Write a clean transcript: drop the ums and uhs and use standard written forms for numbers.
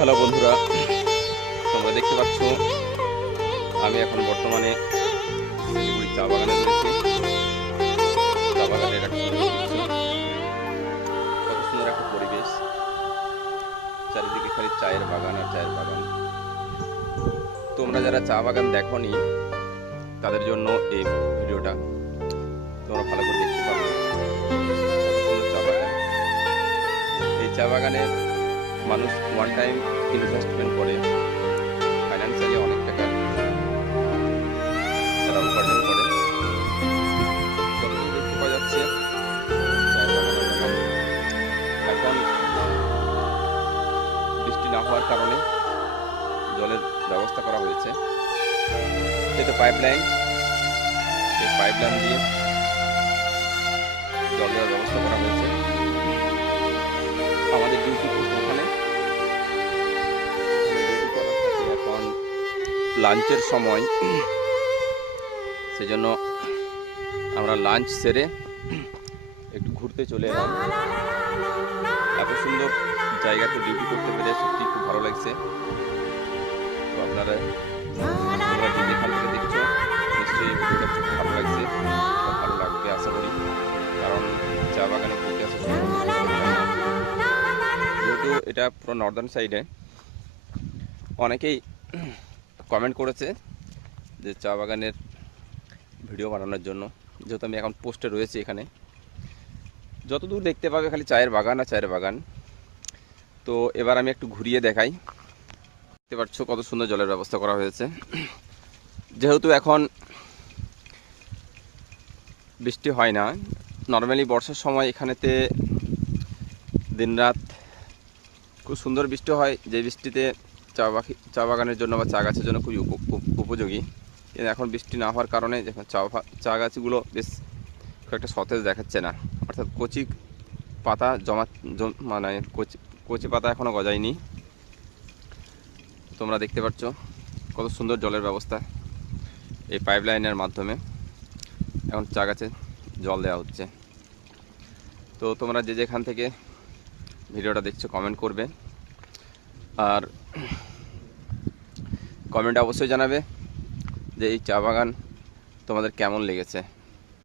Hello বন্ধুরা, তোমরা দেখতে পাচ্ছ আমি এখন বর্তমানে শিলিগুড়ি চা বাগানে রয়েছি। চা বাগানের একটা কত সুন্দর একটা পরিবেশ, চারিদিকে খালি চায়ের বাগান আর চায়ের বাগান। তোমরা যারা চা বাগান দেখোনি তাদের জন্য এই ভিডিওটা, তোমরা ভালো করে দেখতে পাবে। কত সুন্দর চা বাগান। এই চা বাগানে মানুষ ওয়ান টাইম ইনভেস্টমেন্ট করে ফাইন্যান্সিয়ালি অনেক টাকা তারা উপার্জন করে। যতদূর দেখতে পাওয়া যাচ্ছে এখন বৃষ্টি না হওয়ার কারণে জলের ব্যবস্থা করা হয়েছে। এটা পাইপলাইন, এই পাইপলাইন দিয়ে জল দেওয়ার ব্যবস্থা করা হয়েছে। আমাদের ডিউটি পোস্ট ওখানে, এখন লাঞ্চের সময়, সেজন্য আমরা লাঞ্চ সেরে একটু ঘুরতে চলে এলাম। এত সুন্দর জায়গাতে ডিউটি করতে পেরে সত্যি খুব ভালো লাগছে। তো আপনারা যেখান থেকে দেখছো নিশ্চয়ই ভিডিওটা খুব ভালো লাগছে, ভালো লাগবে আশা করি, কারণ চা বাগানে ঘুরতে আসা যেহেতু এটা পুরো নর্দার্ন সাইডে। অনেকেই কমেন্ট করেছে যে চা বাগানের ভিডিও বানানোর জন্য, যেহেতু আমি এখন পোস্টে রয়েছি এখানে। যতদূর দেখতে পাবে খালি চায়ের বাগান আর চায়ের বাগান। তো এবার আমি একটু ঘুরিয়ে দেখাই। দেখতে পাচ্ছ কত সুন্দর জলের ব্যবস্থা করা হয়েছে। যেহেতু এখন বৃষ্টি হয় না, নর্মালি বর্ষার সময় এখানেতে দিনরাত খুব সুন্দর বৃষ্টি হয়, যে বৃষ্টিতে চা বাগানের জন্য বা চা গাছের জন্য খুবই উপযোগী। কিন্তু এখন বৃষ্টি না হওয়ার কারণে দেখুন চা গাছগুলো বেশ খুব একটা সতেজ দেখাচ্ছে না, অর্থাৎ কচি পাতা মানে কচি পাতা এখনও গজায়নি। তোমরা দেখতে পাচ্ছ কত সুন্দর জলের ব্যবস্থা। এই পাইপলাইনের মাধ্যমে এখন চা গাছে জল দেওয়া হচ্ছে। তো তোমরা যে যেখান থেকে ভিডিওটা দেখছো কমেন্ট করবে, আর কমেন্টে অবশ্যই জানাবে যে এই চা বাগান তোমাদের কেমন লেগেছে।